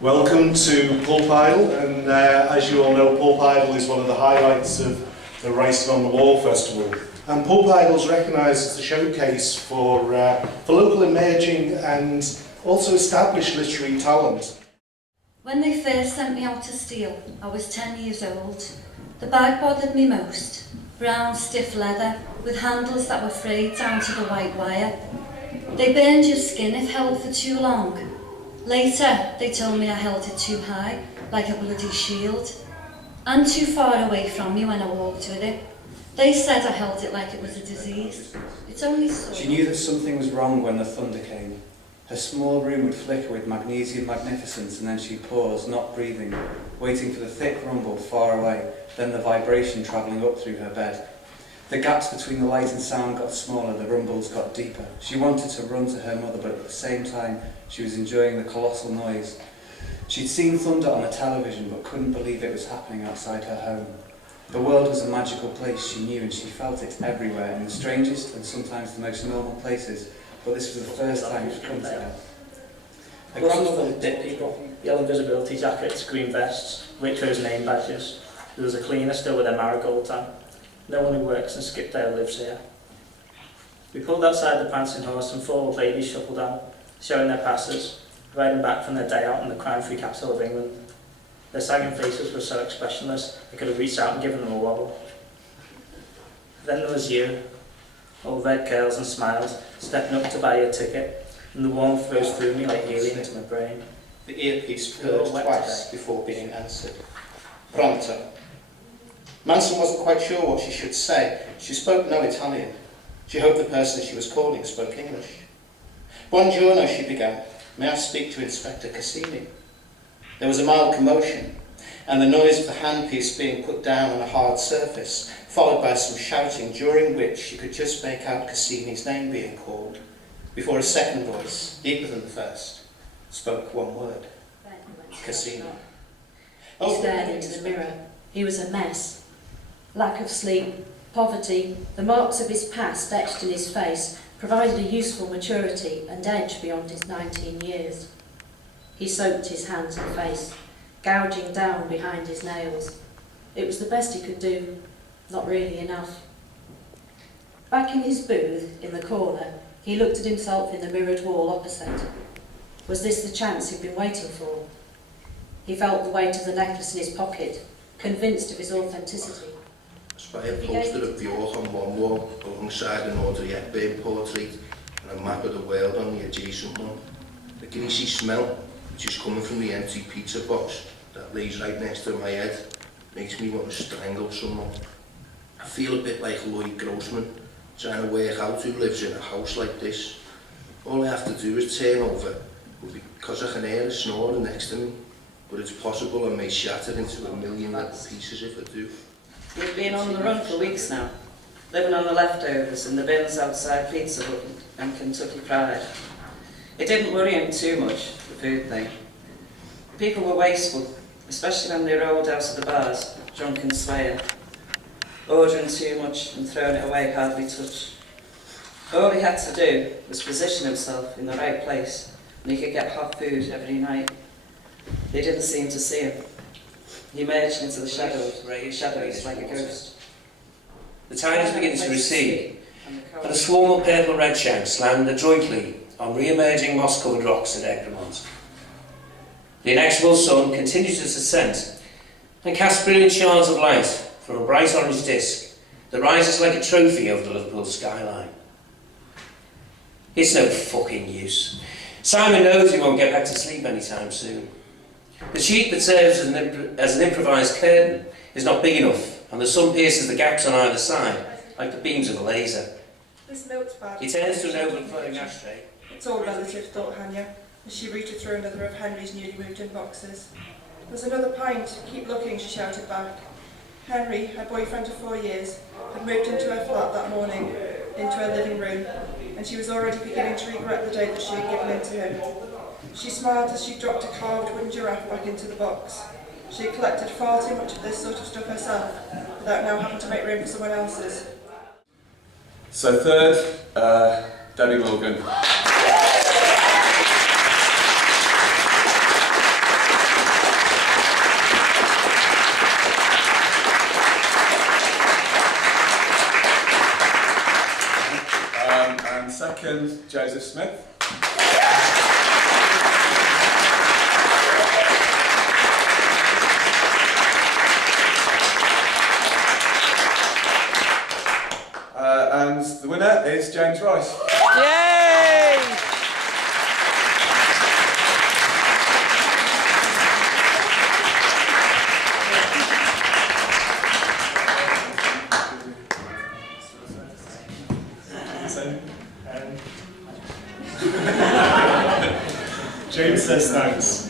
Welcome to Pulp Idol, and as you all know, Pulp Idol is one of the highlights of the Writing on the Wall Festival. And Pulp Idol is recognised as the showcase for local emerging and also established literary talent. When they first sent me out to steal, I was 10 years old. The bag bothered me most. Brown, stiff leather, with handles that were frayed down to the white wire. They burned your skin if held for too long. Later, they told me I held it too high, like a bloody shield, and too far away from me when I walked with it. They said I held it like it was a disease. It's only so. She knew that something was wrong when the thunder came. Her small room would flicker with magnesium magnificence, and then she'd pause, not breathing, waiting for the thick rumble far away, then the vibration travelling up through her bed. The gaps between the light and sound got smaller, the rumbles got deeper. She wanted to run to her mother, but at the same time, she was enjoying the colossal noise. She'd seen thunder on the television, but couldn't believe it was happening outside her home. The world was a magical place, she knew, and she felt it everywhere, in the strangest and sometimes the most normal places, but this was the first time she'd come to her. Lots of them did people. Yellow visibility jackets, green vests, Waitrose name badges. There was a cleaner still with a marigold tan. No one who works in Skipdale lives here. We pulled outside the Prancing Horse and 4 old ladies shuffled down, showing their passes, riding back from their day out in the crime-free capital of England. Their sagging faces were so expressionless, I could have reached out and given them a wobble. Then there was you, all red curls and smiles, stepping up to buy your ticket, and the warmth rose through me like helium into my brain. The earpiece purred twice before being answered. Pronto. Manson wasn't quite sure what she should say. She spoke no Italian. She hoped the person she was calling spoke English. Buongiorno, she began. May I speak to Inspector Cassini? There was a mild commotion, and the noise of the handpiece being put down on a hard surface, followed by some shouting, during which she could just make out Cassini's name being called, before a second voice, deeper than the first, spoke one word. Cassini. He stared into the mirror. He was a mess. Lack of sleep, poverty, the marks of his past etched in his face provided a useful maturity and edge beyond his 19 years. He soaped his hands and face, gouging down behind his nails. It was the best he could do, not really enough. Back in his booth, in the corner, he looked at himself in the mirrored wall opposite. Was this the chance he'd been waiting for? He felt the weight of the necklace in his pocket, convinced of his authenticity. I spy a poster of Bjork on one wall, alongside an Audrey Hepburn portrait and a map of the world on the adjacent one. The greasy smell, which is coming from the empty pizza box that lays right next to my head, makes me want to strangle someone. I feel a bit like Lloyd Grossman, trying to work out who lives in a house like this. All I have to do is turn over, because I can hear a snoring next to me, but it's possible I may shatter into a million little pieces if I do. We've been on the run for weeks now, living on the leftovers in the bins outside Pizza Hut and Kentucky Fried. It didn't worry him too much, the food thing. People were wasteful, especially when they rolled out of the bars, drunk and swaying, ordering too much and throwing it away hardly touched. All he had to do was position himself in the right place, and he could get hot food every night. They didn't seem to see him. He emerged into the shadows like a ghost. The tide is beginning to recede, and a swarm of purple red shanks land adroitly on re-emerging moss-covered rocks at Egremont. The inexorable sun continues its ascent and casts brilliant shards of light from a bright orange disc that rises like a trophy over the Liverpool skyline. It's no fucking use. Simon knows he won't get back to sleep anytime soon. The sheet that serves as an improvised curtain is not big enough, and the sun pierces the gaps on either side, like the beams of a laser. This milk's bad. He turns to an overflowing ashtray. It's all relative, thought Hanya, as she rooted through another of Henry's newly moved in boxes. There's another pint. Keep looking, she shouted back. Henry, her boyfriend of 4 years, had moved into her flat that morning, into her living room, and she was already beginning to regret the day that she had given in to him. She smiled as she dropped a carved wooden giraffe back into the box. She had collected far too much of this sort of stuff herself, without now having to make room for someone else's. So third, Debbie Morgan. And second, Joseph Smith. And the winner is James Rice. Yay! James says thanks.